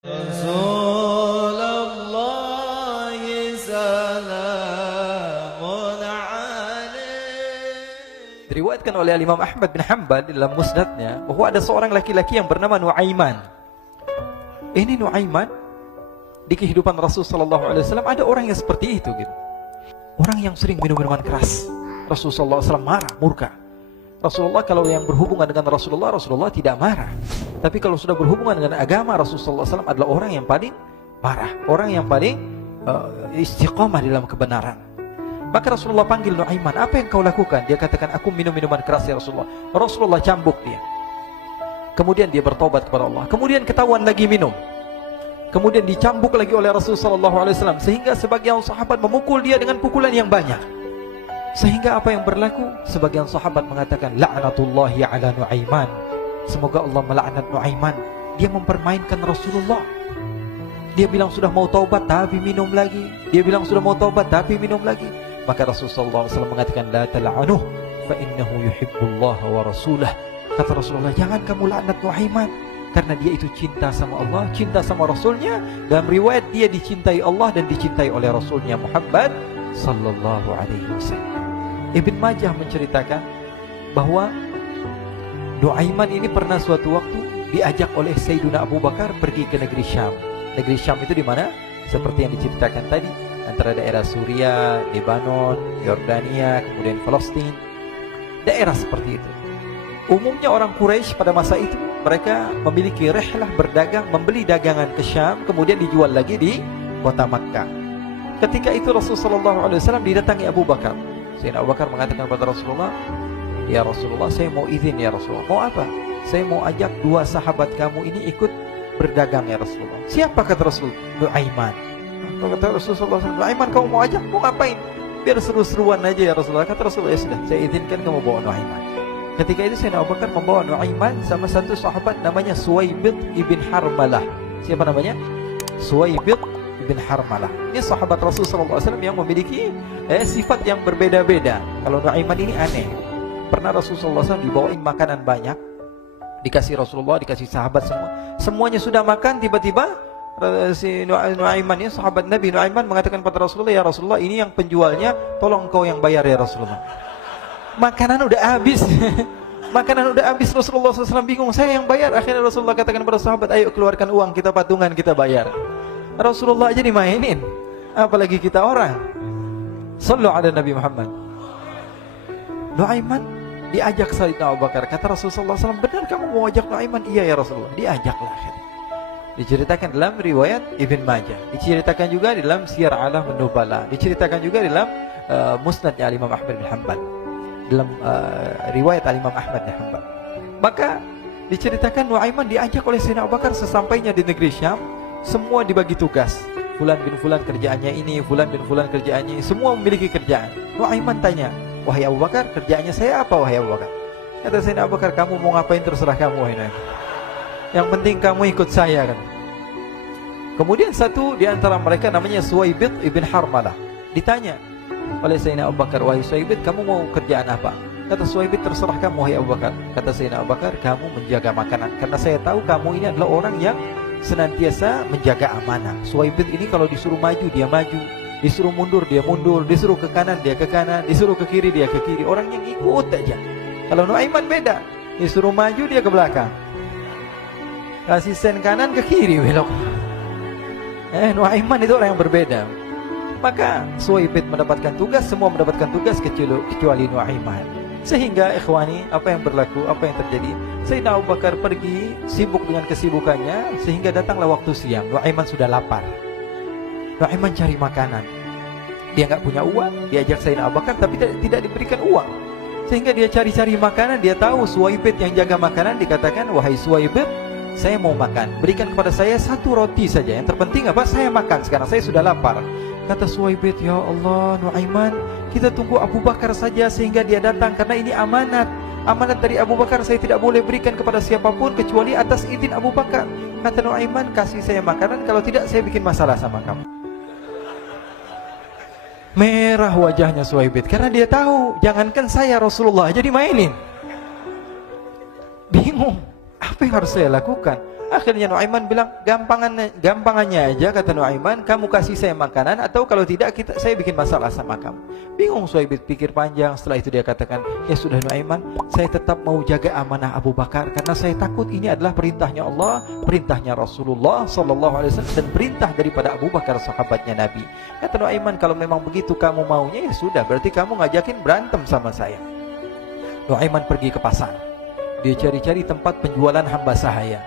Rasulullah salamun alaih. Diriwayatkan oleh Imam Ahmad bin Hanbal dalam musnadnya bahwa ada seorang laki-laki yang bernama Nuaiman. Ini Nuaiman di kehidupan Rasulullah SAW ada orang yang seperti itu gitu. Orang yang sering minum minuman keras. Rasulullah SAW marah, murka. Rasulullah kalau yang berhubungan dengan Rasulullah tidak marah. Tapi kalau sudah berhubungan dengan agama, Rasulullah SAW adalah orang yang paling marah, orang yang paling istiqamah dalam kebenaran. Maka Rasulullah panggil Nuaiman, apa yang kau lakukan? Dia katakan, aku minum minuman keras ya Rasulullah. Rasulullah cambuk dia. Kemudian dia bertobat kepada Allah. Kemudian ketahuan lagi minum. Kemudian dicambuk lagi oleh Rasulullah SAW, sehingga sebagian sahabat memukul dia dengan pukulan yang banyak. Sehingga apa yang berlaku? Sebagian sahabat mengatakan, la'natullahi ala Nuaiman. Semoga Allah melaknat Nuaiman. Dia mempermainkan Rasulullah. Dia bilang sudah mau taubat tapi minum lagi. Dia bilang sudah mau taubat tapi minum lagi. Maka Rasulullah SAW mengatakan, la tal'anuh fa innahu yuhibbullaha wa rasulah. Kata Rasulullah, jangan kamu laknat Nuaiman, karena dia itu cinta sama Allah, cinta sama Rasulnya. Dalam riwayat dia dicintai Allah dan dicintai oleh Rasulnya Muhammad sallallahu alaihi wasallam. Ibn Majah menceritakan bahwa Nuaiman ini pernah suatu waktu diajak oleh Sayyidina Abu Bakar pergi ke negeri Syam. Negeri Syam itu di mana? Seperti yang diceritakan tadi, antara daerah Suriah, Lebanon, Yordania, kemudian Palestina. Daerah seperti itu. Umumnya orang Quraisy pada masa itu mereka memiliki rihlah berdagang, membeli dagangan ke Syam, kemudian dijual lagi di kota Makkah. Ketika itu Rasulullah SAW didatangi Abu Bakar. Sayyidina Abu Bakar mengatakan kepada Rasulullah, ya Rasulullah, saya mau izin ya Rasulullah. Mau apa? Saya mau ajak dua sahabat kamu ini ikut berdagang ya Rasulullah. Siapa kata Rasul? Nuaiman. Kata Rasulullah, Nuaiman kamu mau ajak? Mau ngapain? Biar seru-seruan aja ya Rasulullah. Kata Rasulullah, ya sudah, saya izinkan kamu bawa Nuaiman. Ketika itu Sayyidina Abu Bakar membawa Nuaiman sama satu sahabat namanya Suwaibid ibn Harmalah. Siapa namanya? Suwaibid ibn Harmalah. Ini sahabat Rasulullah SAW yang memiliki sifat yang berbeda-beda. Kalau Nuaiman ini aneh. Pernah Rasulullah SAW dibawain makanan banyak, dikasih Rasulullah, dikasih sahabat semua. Semuanya sudah makan, tiba-tiba si Nuaiman ini, sahabat Nabi Nuaiman mengatakan kepada Rasulullah, ya Rasulullah, ini yang penjualnya, tolong kau yang bayar ya Rasulullah. Makanan udah habis. Makanan udah habis, Rasulullah SAW bingung, saya yang bayar. Akhirnya Rasulullah katakan kepada sahabat, ayo keluarkan uang, kita patungan, kita bayar. Rasulullah aja dimainin, apalagi kita orang. Sallu ala Nabi Muhammad. Nuaiman diajak Sayyidina Abu Bakar. Kata Rasulullah SAW, benar kamu mau ajak Nuaiman? Iya ya Rasulullah. Diajaklah akhirnya. Diceritakan dalam riwayat Ibn Majah, diceritakan juga dalam Siyar A'lam An-Nubala, diceritakan juga dalam musnadnya Imam Ahmad bin Hanbal, dalam riwayat Imam Ahmad bin Hanbal. Maka diceritakan Nuaiman diajak oleh Sayyidina Abu Bakar. Sesampainya di negeri Syam, semua dibagi tugas. Fulan bin Fulan kerjaannya ini, Fulan bin Fulan kerjaannya ini, semua memiliki kerjaan. Nuaiman tanya, wahai Abu Bakar, kerjaannya saya apa wahai Abu Bakar? Kata Sayyidina Abu Bakar, kamu mau ngapain terserah kamu wahai Nuaiman. Yang penting kamu ikut saya kan. Kemudian satu di antara mereka namanya Suwaibid ibn Harmalah ditanya oleh Sayyidina Abu Bakar, wahai Suwaibid, kamu mau kerjaan apa? Kata Suwaibid, terserah kamu wahai Abu Bakar. Kata Sayyidina Abu Bakar, kamu menjaga makanan, karena saya tahu kamu ini adalah orang yang senantiasa menjaga amanah. Suwaibid ini kalau disuruh maju dia maju, disuruh mundur dia mundur, disuruh ke kanan dia ke kanan, disuruh ke kiri dia ke kiri. Orang yang ikut aja. Kalau Nuaiman beda, disuruh maju dia ke belakang, kasih sen kanan ke kiri belok. Nuaiman itu orang yang berbeda. Maka Suwaibid mendapatkan tugas, semua mendapatkan tugas kecuali Nuaiman. Sehingga ikhwani, apa yang berlaku, apa yang terjadi? Sayyidina Abu Bakar pergi sibuk dengan kesibukannya, sehingga datanglah waktu siang. Nuaiman sudah lapar. Nuaiman cari makanan. Dia nggak punya uang, diajak Sayyidina Abu Bakar tapi tidak diberikan uang. Sehingga dia cari-cari makanan. Dia tahu Suwaibid yang jaga makanan. Dikatakan, wahai Suwaibid, saya mau makan, berikan kepada saya satu roti saja. Yang terpenting apa? Saya makan sekarang, saya sudah lapar. Kata Suwaibid, ya Allah Nuaiman, kita tunggu Abu Bakar saja sehingga dia datang, karena ini amanat. Amanat dari Abu Bakar, saya tidak boleh berikan kepada siapapun kecuali atas izin Abu Bakar. Kata Nuaiman, kasih saya makanan, kalau tidak saya bikin masalah sama kamu. Merah wajahnya Suwaibid, karena dia tahu, jangankan saya, Rasulullah aja dimainin. Bingung, apa yang harus saya lakukan? Akhirnya Nuaiman bilang, gampangannya aja, kata Nuaiman, kamu kasih saya makanan, atau kalau tidak saya bikin masalah sama kamu. Bingung Suhaib pikir panjang. Setelah itu dia katakan, ya sudah Nuaiman, saya tetap mau jaga amanah Abu Bakar, karena saya takut ini adalah perintahnya Allah, perintahnya Rasulullah SAW, dan perintah daripada Abu Bakar, sahabatnya Nabi. Kata Nuaiman, kalau memang begitu kamu maunya, ya sudah, berarti kamu ngajakin berantem sama saya. Nuaiman pergi ke pasar. Dia cari-cari tempat penjualan hamba sahaya.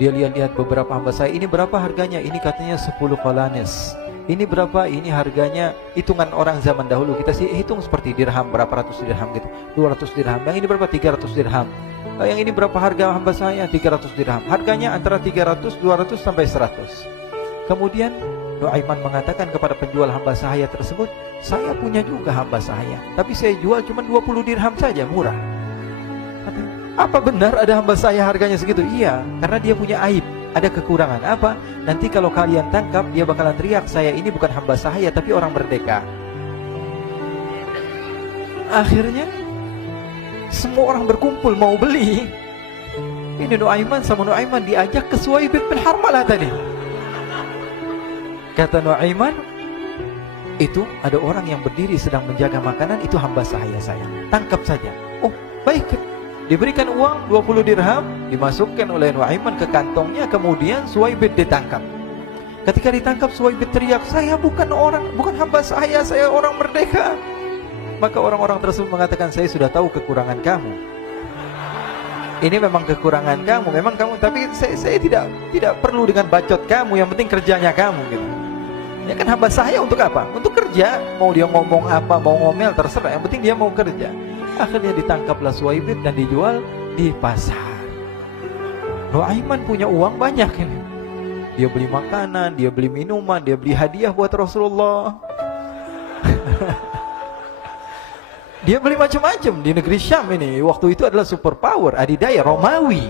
Dia lihat-lihat beberapa hamba sahaya. Ini berapa harganya? Ini katanya 10 qalanis. Ini berapa? Ini harganya, hitungan orang zaman dahulu, kita sih hitung seperti dirham, berapa ratus dirham gitu, 200 dirham. Yang ini berapa? 300 dirham. Yang ini berapa harga hamba sahaya? 300 dirham. Harganya antara 300, 200 sampai 100. Kemudian Nuaiman mengatakan kepada penjual hamba sahaya tersebut, saya punya juga hamba sahaya, tapi saya jual cuma 20 dirham saja, murah. Apa benar ada hamba saya harganya segitu? Iya, karena dia punya aib, ada kekurangan. Apa? Nanti kalau kalian tangkap, dia bakalan teriak, saya ini bukan hamba sahaya tapi orang merdeka. Akhirnya semua orang berkumpul mau beli. Ini Nuaiman sama Nuaiman diajak ke Suhaib bin Harmalah tadi. Kata Nuaiman, itu ada orang yang berdiri sedang menjaga makanan, itu hamba sahaya saya, tangkap saja. Oh baik. Diberikan uang 20 dirham, dimasukkan oleh Nuaiman ke kantongnya, kemudian Suhaib ditangkap. Ketika ditangkap, Suhaib teriak, saya bukan hamba saya orang merdeka. Maka orang-orang tersebut mengatakan, saya sudah tahu kekurangan kamu. Ini memang kekurangan kamu, memang kamu, tapi saya tidak perlu dengan bacot kamu, yang penting kerjanya kamu gitu. Ya kan hamba saya untuk apa? Untuk kerja. Mau dia ngomong apa, mau ngomel, terserah, yang penting dia mau kerja. Akhirnya ditangkaplah Suhaib dan dijual di pasar. Nuaiman punya uang banyak ini. Dia beli makanan, dia beli minuman, dia beli hadiah buat Rasulullah. Dia beli macam-macam di negeri Syam ini. Waktu itu adalah superpower, adidaya Romawi.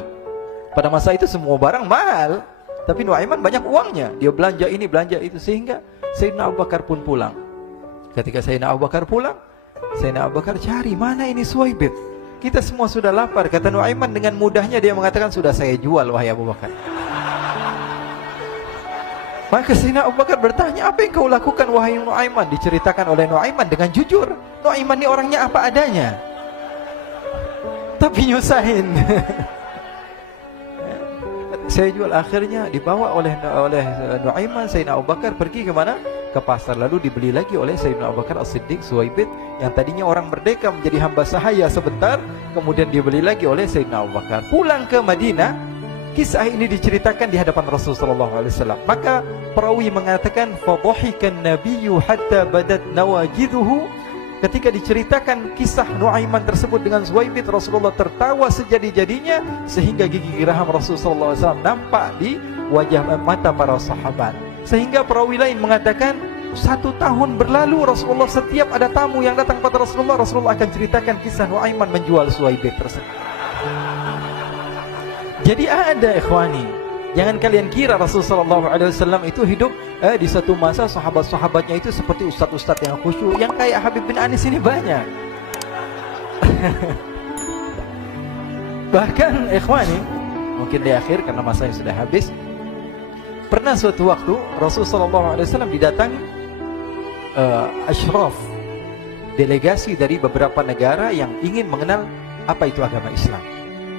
Pada masa itu semua barang mahal, tapi Nuaiman banyak uangnya. Dia belanja ini, belanja itu, sehingga Sayyidina Abu Bakar pun pulang. Ketika Sayyidina Abu Bakar pulang, Sayyidina Abu Bakar cari, mana ini Suhaib? Kita semua sudah lapar. Kata Nuaiman dengan mudahnya dia mengatakan, sudah saya jual wahai Abu Bakar. Maka Sayyidina Abu Bakar bertanya, apa yang kau lakukan wahai Nuaiman? Diceritakan oleh Nuaiman dengan jujur. Nuaiman ini orangnya apa adanya, tapi nyusahin. Saya jual. Akhirnya dibawa oleh Nuaiman, Sayyidina Abu Bakar pergi ke mana? Ke pasar. Lalu dibeli lagi oleh Sayyidina Abu Bakar As-Siddiq, Suhaib yang tadinya orang merdeka menjadi hamba sahaya sebentar, kemudian dibeli lagi oleh Sayyidina Abu Bakar. Pulang ke Madinah, kisah ini diceritakan di hadapan Rasulullah SAW. Maka perawi mengatakan, fadhahikan nabiyyu hatta badat nawajiduhu. Ketika diceritakan kisah Nuaiman tersebut dengan Suhaib, Rasulullah tertawa sejadi-jadinya, sehingga gigi geraham Rasulullah SAW nampak di wajah mata para sahabat. Sehingga perawi lain mengatakan, 1 tahun berlalu Rasulullah, setiap ada tamu yang datang kepada Rasulullah akan ceritakan kisah Nuaiman menjual Suhaib tersebut. Jadi ada ikhwani, jangan kalian kira Rasulullah SAW itu hidup di satu masa sahabat-sahabatnya itu seperti ustadz-ustadz yang khusyuk, yang kayak Habib bin Anis ini banyak. Bahkan ikhwani, mungkin di akhir karena masanya sudah habis, pernah suatu waktu Rasulullah SAW didatangi asyraf, delegasi dari beberapa negara yang ingin mengenal apa itu agama Islam.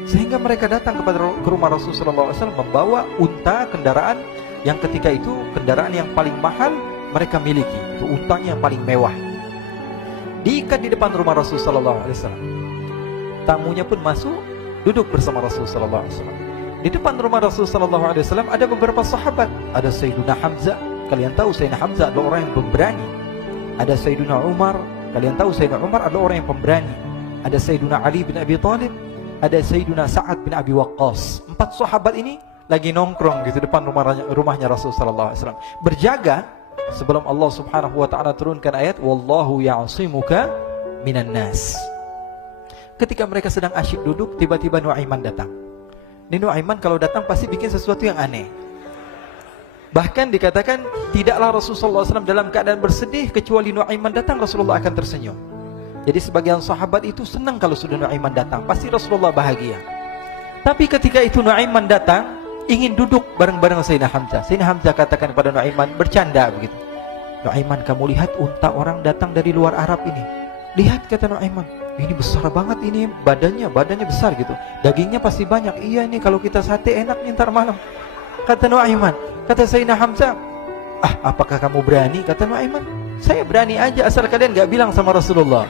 Sehingga mereka datang ke rumah Rasulullah SAW membawa unta, kendaraan yang ketika itu kendaraan yang paling mahal mereka miliki. Itu untanya yang paling mewah. Diikat di depan rumah Rasulullah SAW. Tamunya pun masuk, duduk bersama Rasulullah SAW. Di depan rumah Rasulullah SAW ada beberapa sahabat. Ada Sayyiduna Hamzah. Kalian tahu Sayyidina Hamzah adalah orang yang pemberani. Ada Sayyiduna Umar. Kalian tahu Sayyidina Umar adalah orang yang pemberani. Ada Sayyiduna Ali bin Abi Thalib. Ada Sayyiduna Sa'ad bin Abi Waqqas. 4 sahabat ini lagi nongkrong gitu depan rumahnya Rasulullah SAW, berjaga sebelum Allah Subhanahu wa taala turunkan ayat wallahu ya'simuka minan nas. Ketika mereka sedang asyik duduk, tiba-tiba Nuaiman datang. Ini Nuaiman kalau datang pasti bikin sesuatu yang aneh. Bahkan dikatakan tidaklah Rasulullah SAW dalam keadaan bersedih, kecuali Nuaiman datang Rasulullah akan tersenyum. Jadi sebagian sahabat itu senang kalau sudah Nuaiman datang, pasti Rasulullah bahagia. Tapi ketika itu Nuaiman datang, ingin duduk bareng-bareng Sayyidina Hamzah. Sayyidina Hamzah katakan kepada Nuaiman, bercanda begitu. Nuaiman, kamu lihat unta orang datang dari luar Arab ini. Lihat, kata Nuaiman, ini besar banget, ini badannya besar gitu. Dagingnya pasti banyak. Iya, ini kalau kita sate enak nih ntar malam. Kata Nuaiman. Kata Sayyidina Hamzah, apakah kamu berani? Kata Nuaiman, saya berani aja asal kalian gak bilang sama Rasulullah.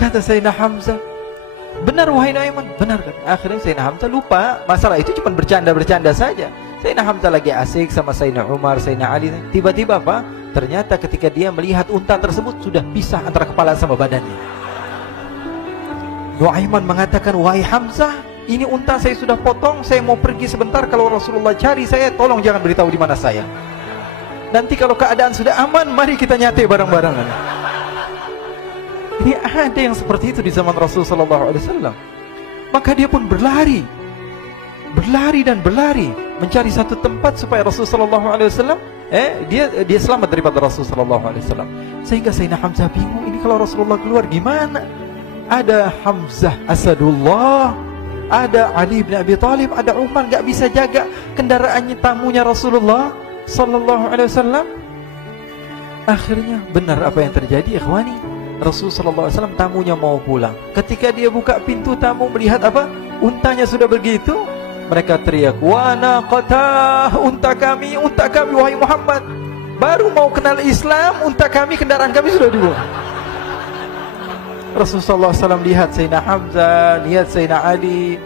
Kata Sayyidina Hamzah, benar wahai Nuaiman, benar kan? Akhirnya Sayyidina Hamzah lupa masalah itu, cuma bercanda-bercanda saja. Sayyidina Hamzah lagi asik sama Sayyidina Umar, Sayyidina Ali. Tiba-tiba apa? Ternyata ketika dia melihat unta tersebut sudah pisah antara kepala sama badannya. Nuaiman mengatakan, wahai Hamzah, ini unta saya sudah potong, saya mau pergi sebentar. Kalau Rasulullah cari saya, tolong jangan beritahu di mana saya. Nanti kalau keadaan sudah aman, mari kita nyate bareng-barengan. Ini ada yang seperti itu di zaman Rasulullah SAW. Maka dia pun berlari dan berlari mencari satu tempat supaya Rasulullah SAW dia selamat daripada Rasulullah SAW. Sehingga Sayyidina Hamzah bingung, ini kalau Rasulullah keluar gimana? Ada Hamzah Asadullah, ada Ali bin Abi Thalib, ada Umar, gak bisa jaga kendaraannya, tamunya Rasulullah SAW. Akhirnya benar apa yang terjadi, ikhwani. Rasulullah SAW tamunya mau pulang. Ketika dia buka pintu tamu, melihat apa? Untanya sudah begitu. Mereka teriak, wa naqatah, unta kami wahai Muhammad. Baru mau kenal Islam, unta kami, kendaraan kami sudah dibuang. Rasulullah SAW lihat Sayyidina Hamzah, lihat Sayyidina Ali.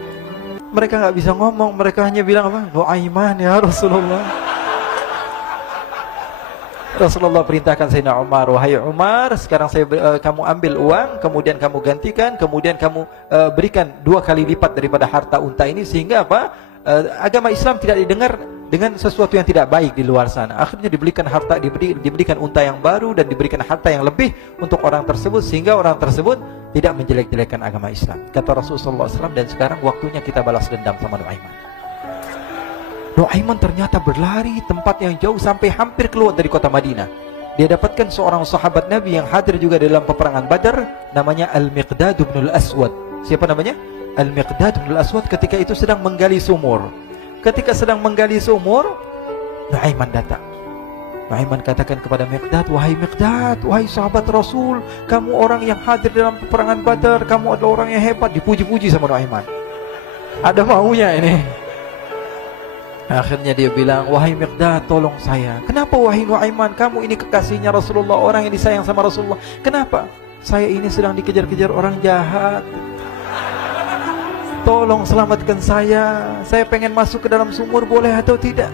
Mereka gak bisa ngomong, mereka hanya bilang apa? Nuaiman ya Rasulullah. Rasulullah perintahkan Sayyidina Umar, wahai Umar, sekarang kamu ambil uang, kemudian kamu gantikan, kemudian kamu berikan 2 kali lipat daripada harta unta ini, sehingga apa? Agama Islam tidak didengar dengan sesuatu yang tidak baik di luar sana. Akhirnya diberikan harta, diberikan unta yang baru dan diberikan harta yang lebih untuk orang tersebut, sehingga orang tersebut tidak menjelek-jelekkan agama Islam. Kata Rasulullah SAW, dan sekarang waktunya kita balas dendam sama Nuaiman. Nuaiman ternyata berlari tempat yang jauh sampai hampir keluar dari kota Madinah. Dia dapatkan seorang sahabat Nabi yang hadir juga dalam peperangan Badar, namanya Al-Miqdad bin Al-Aswad. Siapa namanya? Al-Miqdad bin Al-Aswad ketika itu sedang menggali sumur. Ketika sedang menggali sumur, Nuaiman datang. Nuaiman katakan kepada Miqdad, wahai Miqdad, wahai sahabat Rasul, kamu orang yang hadir dalam peperangan Badar, kamu adalah orang yang hebat. Dipuji-puji sama Nuaiman. Ada maunya ini. Akhirnya dia bilang, wahai Miqdad, tolong saya. Kenapa wahai Nuaiman, kamu ini kekasihnya Rasulullah, orang yang disayang sama Rasulullah. Kenapa? Saya ini sedang dikejar-kejar orang jahat. Tolong selamatkan saya. Saya pengen masuk ke dalam sumur, boleh atau tidak?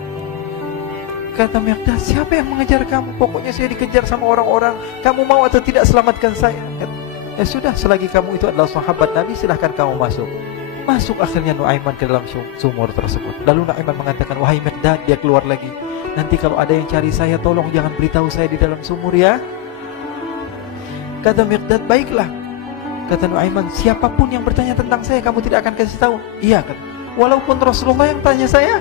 Kata Miqdad, siapa yang mengejar kamu? Pokoknya saya dikejar sama orang-orang. Kamu mau atau tidak selamatkan saya? Ya sudah, selagi kamu itu adalah sahabat Nabi, silahkan kamu masuk. Masuk akhirnya Nuaiman ke dalam sumur tersebut. Lalu Nuaiman mengatakan, wahai Miqdad, dia keluar lagi. Nanti kalau ada yang cari saya, tolong jangan beritahu saya di dalam sumur ya. Kata Miqdad, baiklah. Kata Nuaiman, siapapun yang bertanya tentang saya, kamu tidak akan kasih tahu. Iya, kan? Walaupun Rasulullah yang tanya saya.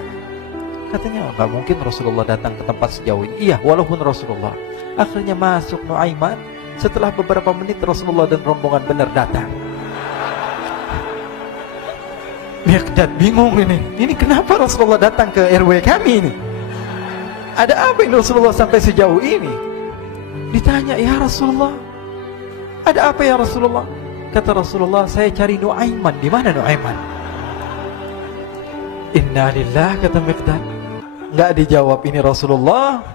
Katanya, nggak mungkin Rasulullah datang ke tempat sejauh ini. Iya, walaupun Rasulullah. Akhirnya masuk Nuaiman. Setelah beberapa menit, Rasulullah dan rombongan benar datang. Miqdad bingung ini. Ini kenapa Rasulullah datang ke RW kami ini? Ada apa ini Rasulullah sampai sejauh ini? Ditanya, ya Rasulullah, ada apa ya Rasulullah? Kata Rasulullah, saya cari Nuaiman. Di mana Nuaiman? Innalillah, kata Miqdad. Nggak dijawab ini Rasulullah.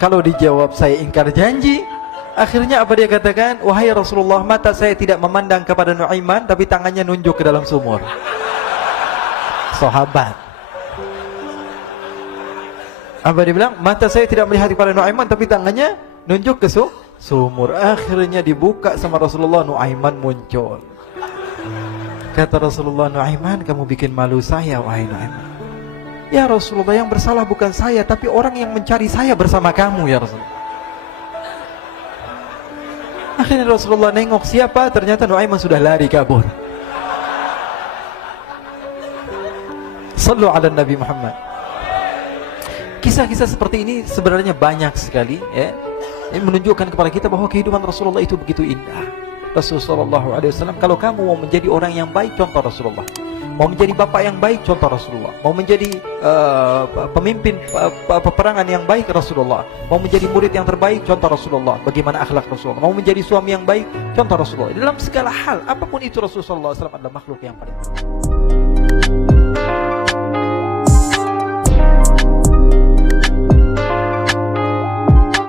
Kalau dijawab saya ingkar janji. Akhirnya apa dia katakan? Wahai Rasulullah, mata saya tidak memandang kepada Nuaiman, tapi tangannya nunjuk ke dalam sumur. Sahabat. Apa dia bilang? Mata saya tidak melihat kepada Nuaiman, tapi tangannya nunjuk ke sumur. Akhirnya dibuka sama Rasulullah, Nuaiman muncul. Kata Rasulullah, Nuaiman, kamu bikin malu saya, wahai Nuaiman. Ya Rasulullah, yang bersalah bukan saya, tapi orang yang mencari saya bersama kamu, ya Rasulullah. Akhirnya Rasulullah nengok siapa, ternyata Nuaiman sudah lari kabur. Sallu ala Nabi Muhammad. Kisah-kisah seperti ini sebenarnya banyak sekali, ya. Ini menunjukkan kepada kita bahwa kehidupan Rasulullah itu begitu indah. Rasulullah SAW, kalau kamu mau menjadi orang yang baik, contoh Rasulullah. Mau menjadi bapak yang baik, contoh Rasulullah. Mau menjadi pemimpin peperangan yang baik, Rasulullah. Mau menjadi murid yang terbaik, contoh Rasulullah. Bagaimana akhlak Rasulullah. Mau menjadi suami yang baik, contoh Rasulullah. Dalam segala hal, apapun itu Rasulullah SAW adalah makhluk yang paling